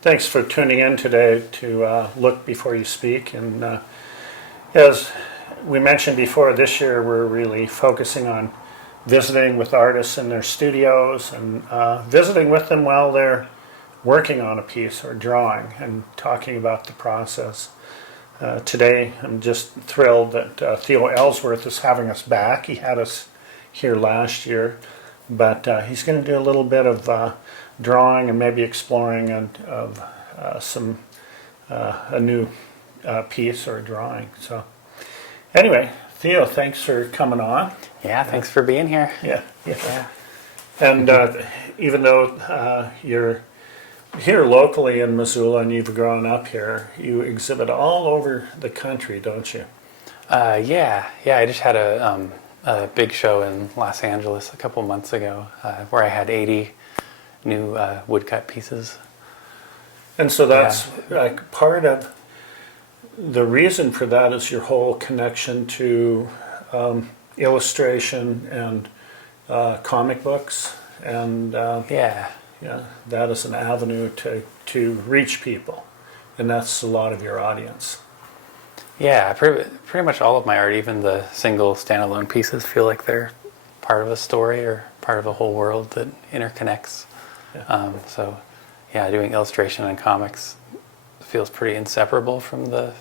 Thanks for tuning in today to Look Before You Speak. And as we mentioned before, this year we're really focusing on visiting with artists in their studios and visiting with them while they're working on a piece or drawing and talking about the process. Today I'm just thrilled that Theo Ellsworth is having us back. He had us here last year, but he's going to do a little bit of drawing and maybe exploring of a new piece or drawing. So anyway, Theo, thanks for coming on. Yeah, thanks for being here. Yeah. And even though you're here locally in Missoula and you've grown up here, you exhibit all over the country, don't you? Yeah. I just had a big show in Los Angeles a couple months ago where I had 80 new woodcut pieces. And so that's like part of the reason for that is your whole connection to illustration and comic books, and that is an avenue to reach people, and that's a lot of your audience. Yeah, pretty much all of my art, even the single standalone pieces, feel like they're part of a story or part of a whole world that interconnects. Yeah. Doing illustration and comics feels pretty inseparable from the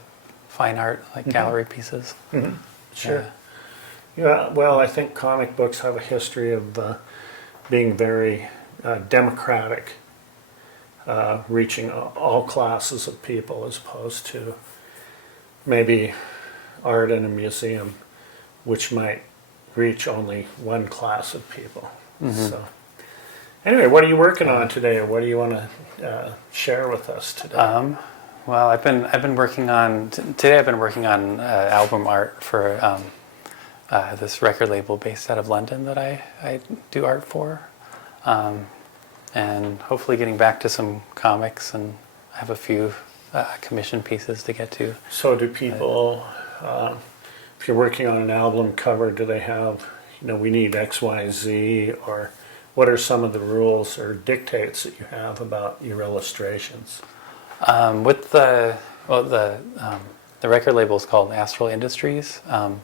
fine art, like gallery pieces. Mm-hmm. Sure. Yeah. Well, I think comic books have a history of being very democratic, reaching all classes of people, as opposed to maybe art in a museum, which might reach only one class of people. Mm-hmm. So, anyway, what are you working on today, or what do you want to share with us today? Well, I've been working on today. I've been working on album art for this record label based out of London that I do art for, and hopefully getting back to some comics, and I have a few commission pieces to get to. So do people, if you're working on an album cover, do they have, we need X, Y, Z, or what are some of the rules or dictates that you have about your illustrations? With the record label is called Astral Industries, and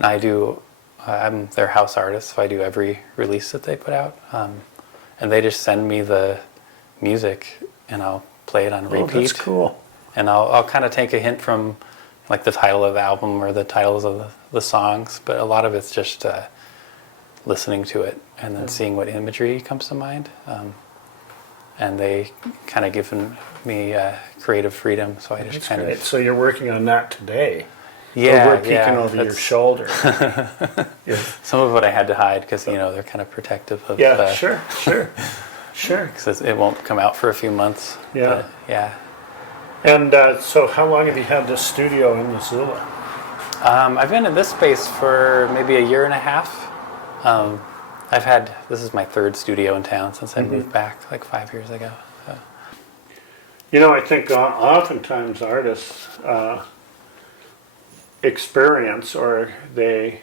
I'm their house artist, so I do every release that they put out, and they just send me the music, and I'll play it on repeat. Oh, that's cool. And I'll kind of take a hint from like the title of the album or the titles of the songs, but a lot of it's just listening to it and then seeing what imagery comes to mind. And they kind of given me creative freedom, so I just kind of... So you're working on that today? Yeah, we're peeking over your shoulder. Yeah. Some of it I had to hide because they're kind of protective of... Yeah, sure. Because it won't come out for a few months. Yeah. But, yeah. And so how long have you had this studio in Missoula? I've been in this space for maybe a year and a half. This is my third studio in town since I moved back like 5 years ago. So. I think oftentimes artists experience or they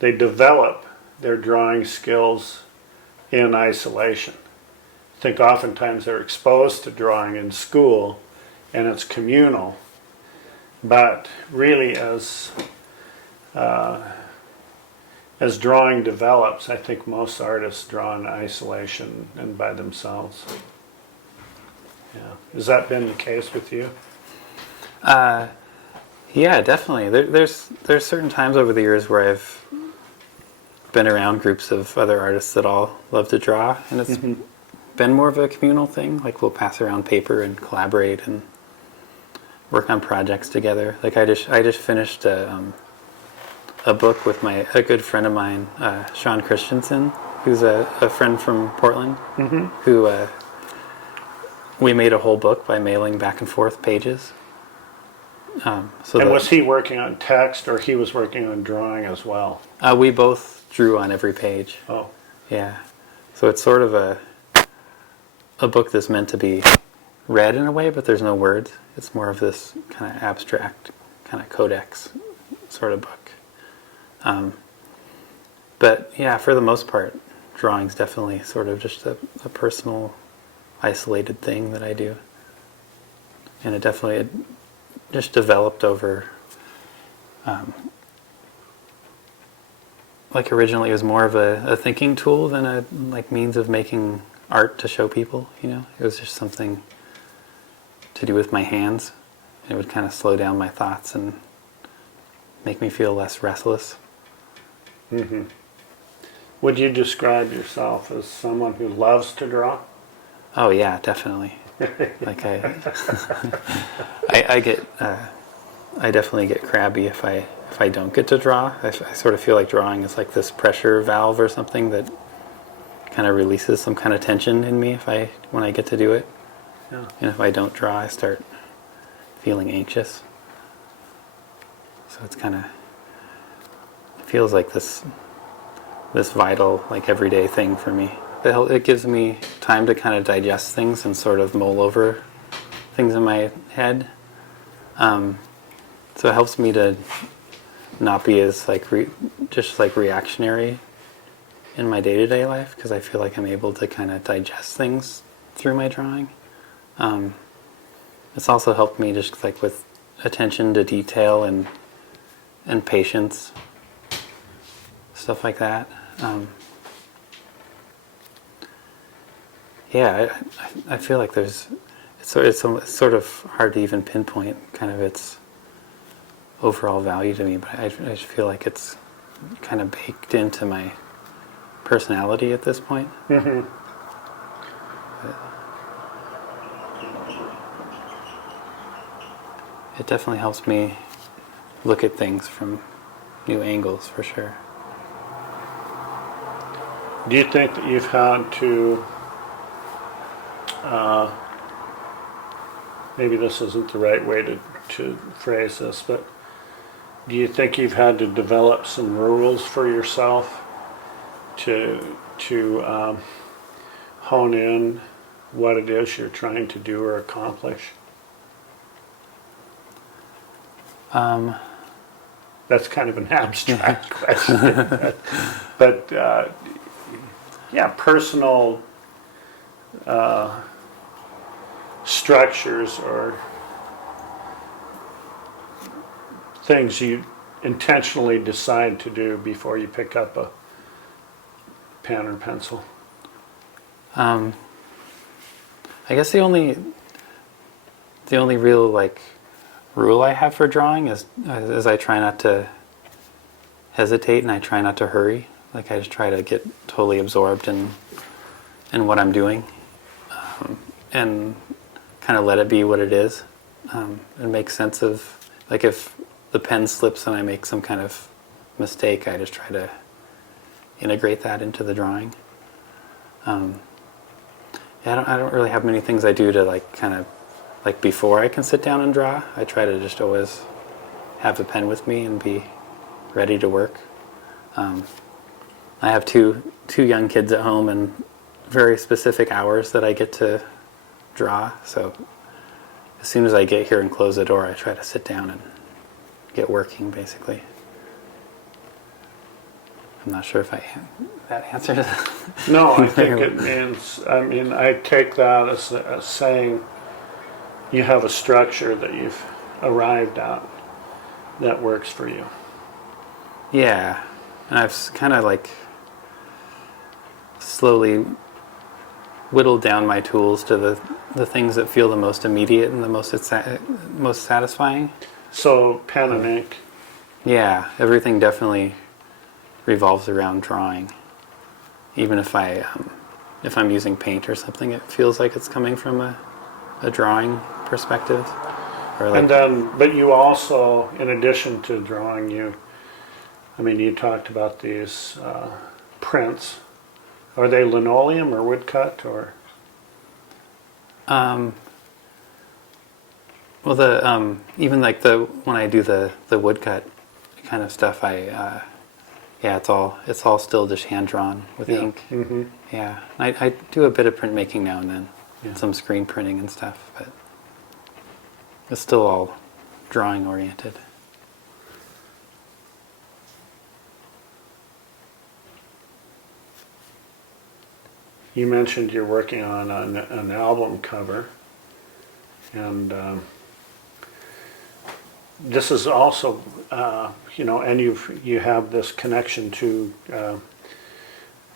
develop their drawing skills in isolation. I think oftentimes they're exposed to drawing in school and it's communal, but really as drawing develops, I think most artists draw in isolation and by themselves. Yeah. Has that been the case with you? Yeah, definitely. There's certain times over the years where I've been around groups of other artists that all love to draw, and it's been more of a communal thing. Like we'll pass around paper and collaborate and work on projects together. Like I just finished a book with a good friend of mine, Sean Christensen, who's a friend from Portland, who we made a whole book by mailing back and forth pages. Was he working on text, or he was working on drawing as well? We both drew on every page. Oh. Yeah. So it's sort of a book that's meant to be read in a way, but there's no words. It's more of this kind of abstract, kind of codex sort of book. But yeah, for the most part, drawing's definitely sort of just a personal isolated thing that I do. And it definitely just developed over, like originally it was more of a thinking tool than a like means of making art to show people, you know? It was just something to do with my hands. And it would kind of slow down my thoughts and make me feel less restless. Mm-hmm. Would you describe yourself as someone who loves to draw? Oh yeah, definitely. Like I definitely get crabby if I don't get to draw. I sort of feel like drawing is like this pressure valve or something that kind of releases some kind of tension in me when I get to do it. Yeah. And if I don't draw, I start feeling anxious. So it's kind of, it feels like this vital, like everyday thing for me. It gives me time to kind of digest things and sort of mull over things in my head. So it helps me to not be as like just like reactionary in my day-to-day life, because I feel like I'm able to kind of digest things through my drawing. It's also helped me just like with attention to detail and patience, stuff like that. Yeah, I feel like it's sort of hard to even pinpoint kind of its overall value to me, but I just feel like it's kind of baked into my personality at this point. Mm-hmm. It definitely helps me look at things from new angles, for sure. Do you think that you've had to, maybe this isn't the right way to phrase this, but do you think you've had to develop some rules for yourself to hone in what it is you're trying to do or accomplish? That's kind of an abstract question, but yeah, personal structures or things you intentionally decide to do before you pick up a pen or pencil. I guess the only real like rule I have for drawing is I try not to hesitate and I try not to hurry. Like I just try to get totally absorbed in what I'm doing, and kind of let it be what it is, and make sense of, like, if the pen slips and I make some kind of mistake, I just try to integrate that into the drawing. Yeah, I don't really have many things I do to like kind of like before I can sit down and draw. I try to just always have a pen with me and be ready to work. I have two young kids at home and very specific hours that I get to draw. So as soon as I get here and close the door, I try to sit down and get working, basically. I'm not sure if that answers it. No, I think it means, I take that as saying you have a structure that you've arrived at that works for you. Yeah, and I've kind of like slowly whittled down my tools to the things that feel the most immediate and the most satisfying. So pen and ink. Yeah, everything definitely revolves around drawing. Even if I'm using paint or something, it feels like it's coming from a drawing perspective. Or like, And then, but you also, in addition to drawing, you talked about these prints. Are they linoleum or woodcut or? Well, even like when I do the woodcut kind of stuff, yeah, it's all still just hand drawn with ink. Mm-hmm. Yeah, I do a bit of printmaking now and then, Yeah. some screen printing and stuff, but it's still all drawing oriented. you mentioned you're working on an album cover, and this is also, and you have this connection to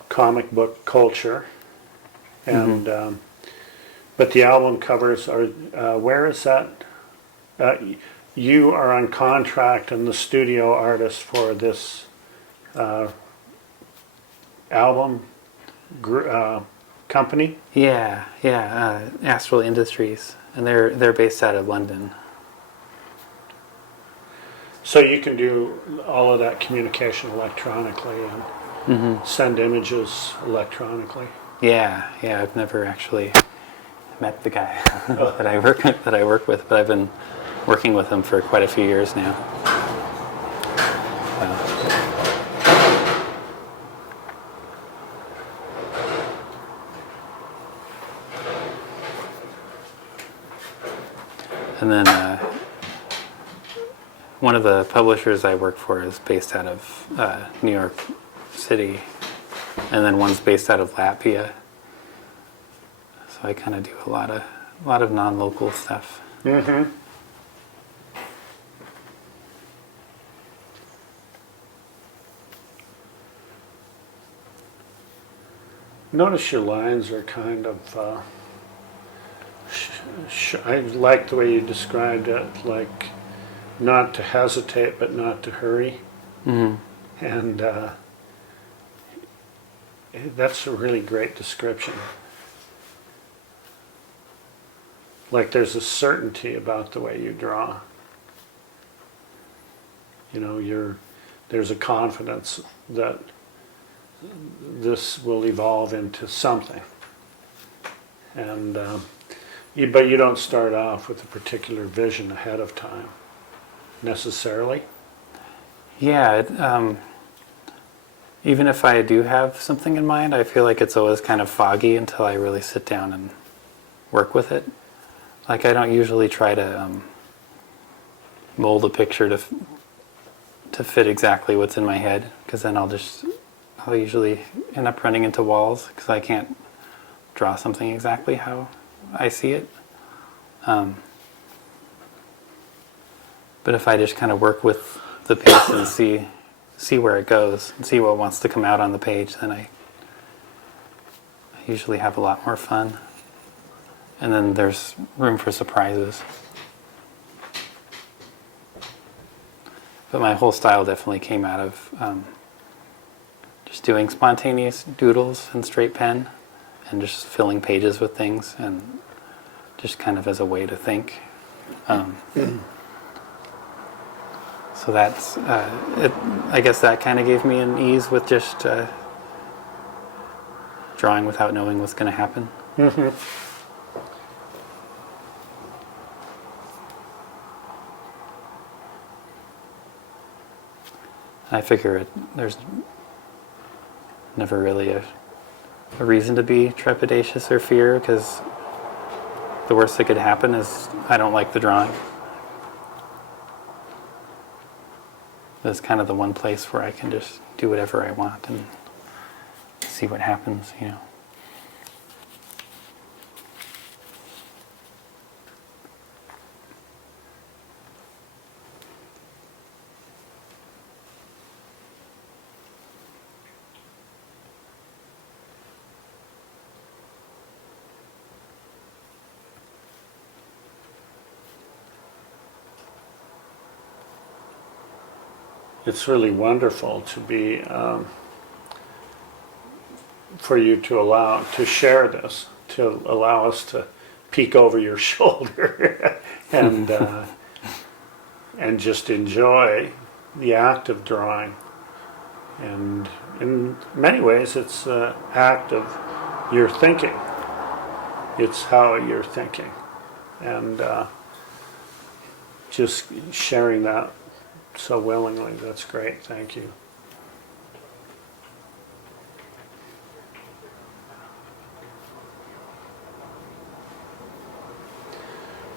comic book culture, and but the album covers are where is that? You are on contract and the studio artist for this album company. Yeah, Astral Industries, and they're based out of London. So you can do all of that communication electronically and send images electronically. Yeah, I've never actually met the guy that I work with, but I've been working with him for quite a few years now. And then one of the publishers I work for is based out of New York City, and then one's based out of Latvia. So I kind of do a lot of non-local stuff. Mm-hmm. Notice your lines are kind of. I like the way you described it, like not to hesitate but not to hurry, and that's a really great description. Like there's a certainty about the way you draw. There's a confidence that this will evolve into something, and but you don't start off with a particular vision ahead of time necessarily. Yeah, even if I do have something in mind, I feel like it's always kind of foggy until I really sit down and work with it. Like I don't usually try to mold a picture to fit exactly what's in my head, because then I'll usually end up running into walls because I can't draw something exactly how I see it. But if I just kind of work with the piece and see where it goes and see what wants to come out on the page, then I usually have a lot more fun. And then there's room for surprises. But my whole style definitely came out of just doing spontaneous doodles in straight pen and just filling pages with things, and just kind of as a way to think. So that's, I guess that kind of gave me an ease with just drawing without knowing what's going to happen. Mm-hmm. I figure there's never really a reason to be trepidatious or fear, because the worst that could happen is I don't like the drawing. That's kind of the one place where I can just do whatever I want and see what happens, It's really wonderful to be, for you to share this, to allow us to peek over your shoulder and just enjoy the act of drawing. And in many ways, it's an act of your thinking. It's how you're thinking, and just sharing that so willingly. That's great. Thank you.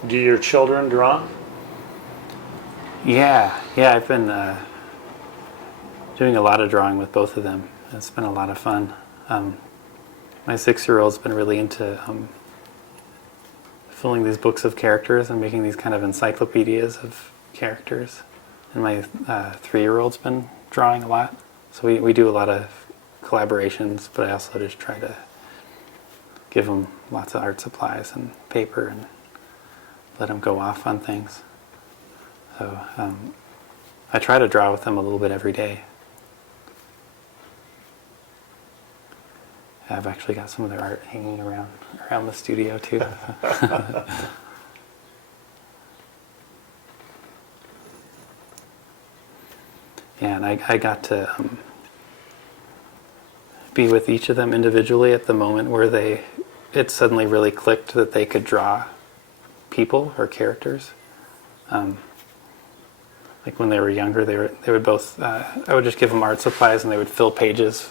Do your children draw? Yeah, I've been doing a lot of drawing with both of them. It's been a lot of fun. my 6-year-old's been really into filling these books of characters and making these kind of encyclopedias of characters. And my 3-year-old's been drawing a lot. So we do a lot of collaborations, but I also just try to give them lots of art supplies and paper and let them go off on things. So I try to draw with them a little bit every day. I've actually got some of their art hanging around the studio too. Yeah, and I got to be with each of them individually at the moment where it suddenly really clicked that they could draw people or characters. Like when they were younger, they would both. I would just give them art supplies, and they would fill pages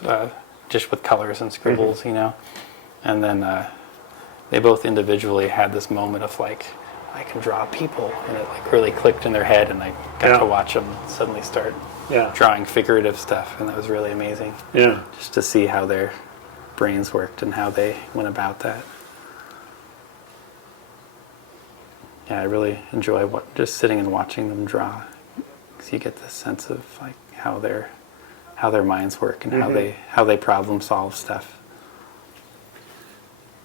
just with colors and scribbles, Mm-hmm. you know. And then they both individually had this moment of like, I can draw people, and it like really clicked in their head, and I got to watch them suddenly start drawing figurative stuff, and that was really amazing. Yeah. Just to see how their brains worked and how they went about that. Yeah, I really enjoy just sitting and watching them draw, because you get this sense of like how their minds work and how they problem solve stuff.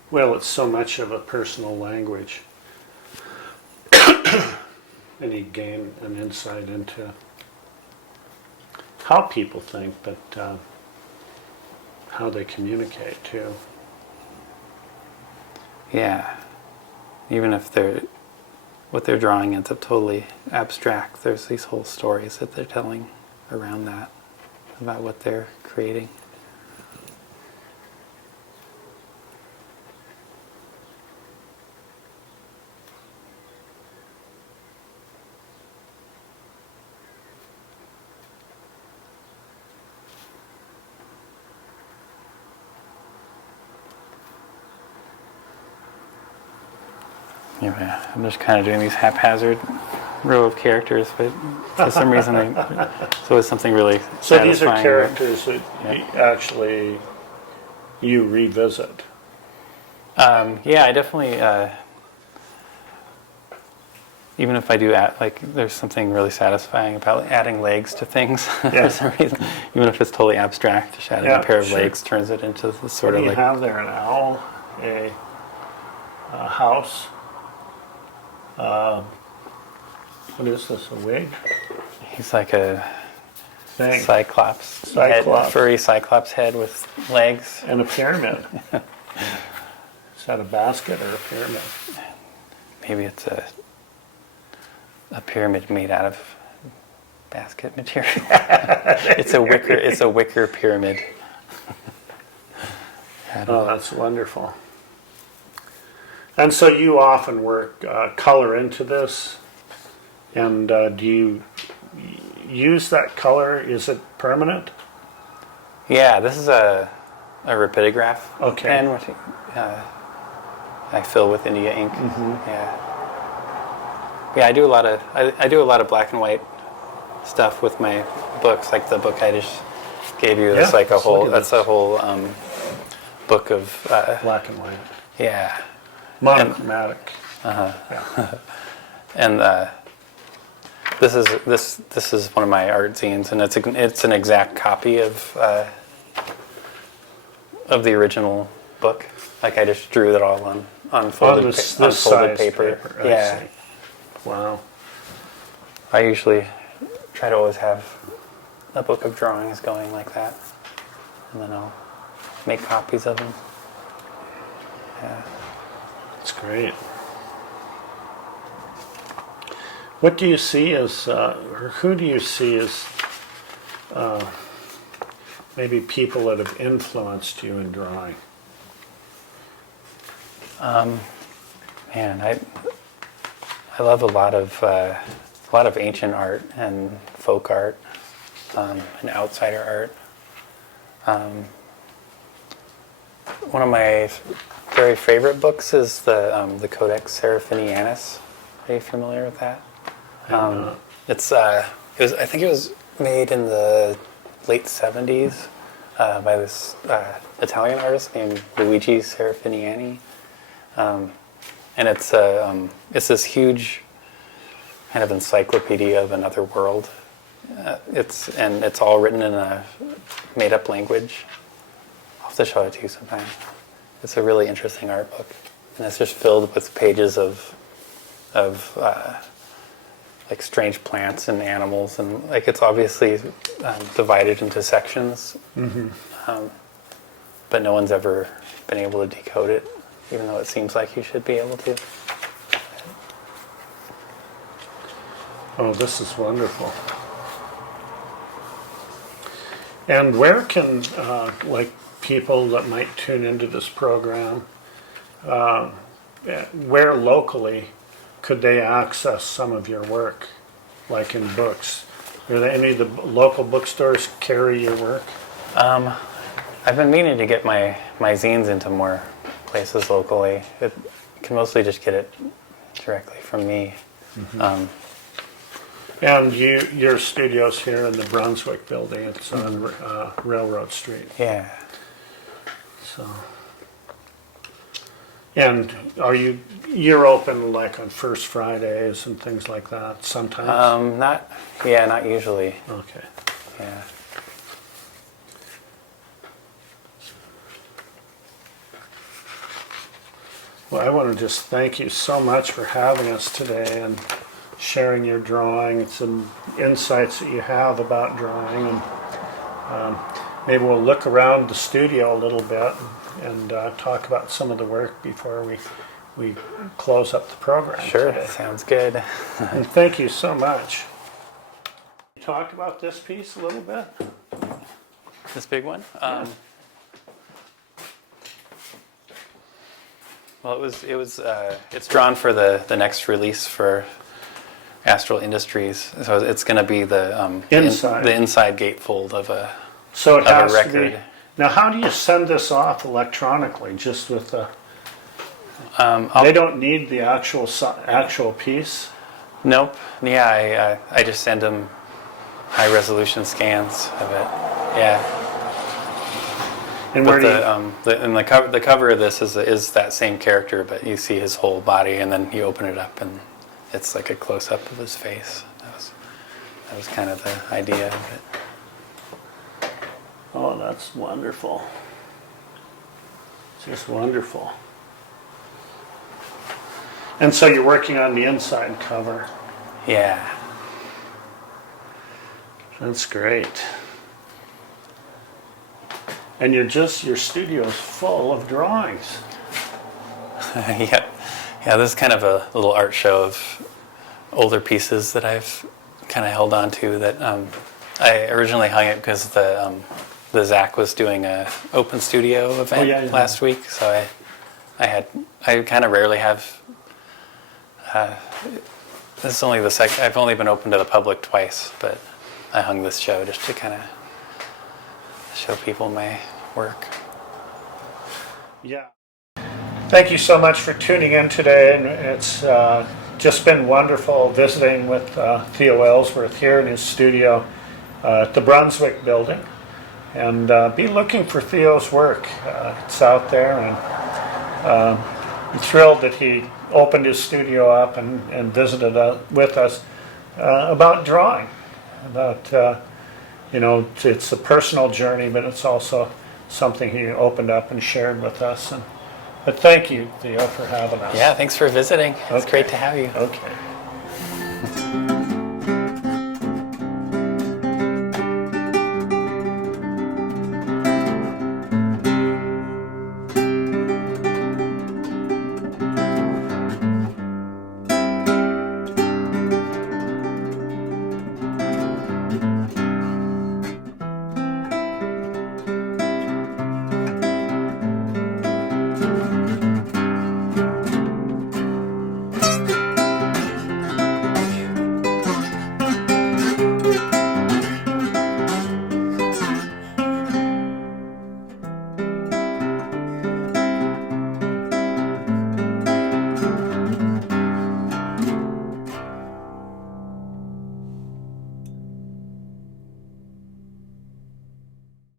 Well, it's so much of a personal language. And you gain an insight into how people think, but how they communicate too. Yeah. Even if what they're drawing ends up totally abstract, there's these whole stories that they're telling around that, about what they're creating. Anyway, I'm just kind of doing these haphazard row of characters, but for some reason it's always something really So satisfying. these are characters that Yeah. you revisit. Yeah, I definitely, even if I do there's something really satisfying about adding legs to things for some reason. Even if it's totally abstract, just adding a pair of legs turns it into this sort What of do you like... have there? An owl, a house. What is this? A wig? He's like a Thing. cyclops. Cyclops. Furry cyclops head with legs. And a pyramid. Is that a basket or a pyramid? Maybe it's a pyramid made out of basket material. It's a wicker pyramid. Oh, that's wonderful. And so you often work color into this, and do you use that color? Is it permanent? Yeah, this is a rapidograph pen, which I fill with India ink. Yeah, I do a lot of black and white stuff with my books, like the book I just gave you. It's like a whole book of Black and white. Yeah. Monochromatic. And this is one of my art zines, and it's an exact copy of the original book. Like I just drew it all on unfolded paper. I see. Wow. I usually try to always have a book of drawings going like that, and then I'll make copies of them. Yeah. That's great. What do you see as, or who do you see as maybe people that have influenced you in drawing? Man, I love a lot of ancient art and folk art and outsider art. One of my very favorite books is the Codex Seraphinianus. Are you familiar with that? I think it was made in the late 70s. by this Italian artist named Luigi Serafiniani, and it's this huge kind of encyclopedia of another world. It's all written in a made-up language. I'll have to show it to you sometime. It's a really interesting art book, and it's just filled with pages of like strange plants and animals, and like it's obviously divided into sections, but no one's ever been able to decode it, even though it seems like you should be able to. Oh, this is wonderful. And where can like people that might tune into this program, where locally could they access some of your work, like in books? Are there any of the local bookstores carry your work? I've been meaning to get my zines into more places locally. You can mostly just get it directly from me. And your studio's here in the Brunswick building. It's on Railroad Street. Yeah. So, and you're open like on First Fridays and things like that sometimes? Not usually. Okay. Yeah. Well, I want to just thank you so much for having us today and sharing your drawing and some insights that you have about drawing. And maybe we'll look around the studio a little bit and talk about some of the work before we close up the program. Sure, today. sounds good. And thank you so much. Talk about this piece a little bit. This big one? Well, it's drawn for the next release for Astral Industries, so it's going to be the inside gatefold of a So it has record. to be. Now, how do you send this off electronically? Just with the. They don't need the actual piece. Nope. Yeah, I just send them high resolution scans of it. Yeah. And But where the cover of this is that same character, but you see his whole body, and then you open it up, and it's like a close up of his face. That was kind of the idea of it. Oh, that's wonderful. Just wonderful. And so you're working on the inside cover. Yeah. That's great. And your studio's full of drawings. Yeah, this is kind of a little art show of older pieces that I've kind of held on to. That I originally hung it because the Zach was doing a open studio event last week, so I kind of rarely have. This is only the second. I've only been open to the public twice, but I hung this show just to kind of show people my work. Yeah. Thank you so much for tuning in today, and it's just been wonderful visiting with Theo Ellsworth here in his studio at the Brunswick building. And be looking for Theo's work. It's out there, and I'm thrilled that he opened his studio up and visited with us about drawing. About it's a personal journey, but it's also something he opened up and shared with us. But thank you, Theo, for having us. Yeah, thanks for visiting. It's great to have you. Okay.